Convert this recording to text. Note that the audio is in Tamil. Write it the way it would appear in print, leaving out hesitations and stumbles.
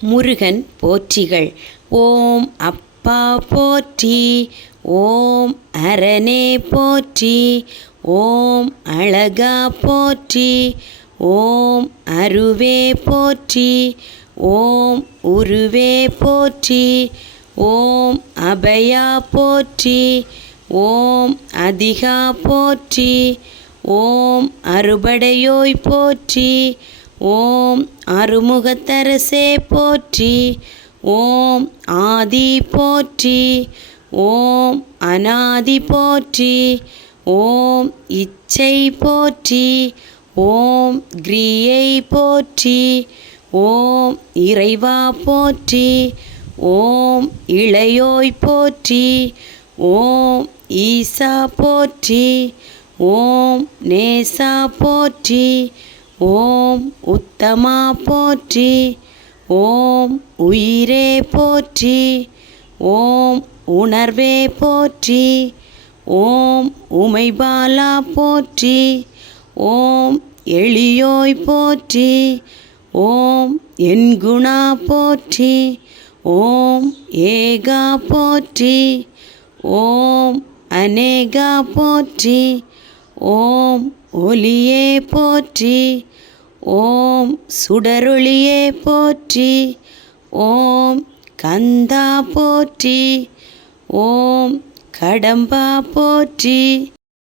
முருகன் போற்றிகள். ஓம் அப்பா போற்றி, ஓம் அரணே போற்றி, ஓம் அழகா போற்றி, ஓம் அருவே போற்றி, ஓம் உருவே போற்றி, ஓம் அபயா போற்றி, ஓம் அதிகா போற்றி, ஓம் அறுபடையோய் போற்றி, ஓம் அருமுகத்தரசே போற்றி, ஓம் ஆதி போற்றி, ஓம் அநாதி போற்றி, ஓம் இச்சை போற்றி, ஓம் கிரியை போற்றி, ஓம் இறைவா போற்றி, ஓம் இளையோய் போற்றி, ஓம் ஈசா போற்றி, ஓம் நேசா போற்றி, ஓம் உத்தமா போற்றி, ஓம் உயிரே போற்றி, ஓம் உணர்வே போற்றி, ஓம் உமைபாலா போற்றி, ஓம் எளியோய் போற்றி, ஓம் என்குணா போற்றி, ஓம் ஏகா போற்றி, ஓம் அநேகா போற்றி, ஓம் ஒளியே போற்றி, ஓம் சுடரொளியே போற்றி, ஓம் கந்தா போற்றி, ஓம் கடம்பா போற்றி.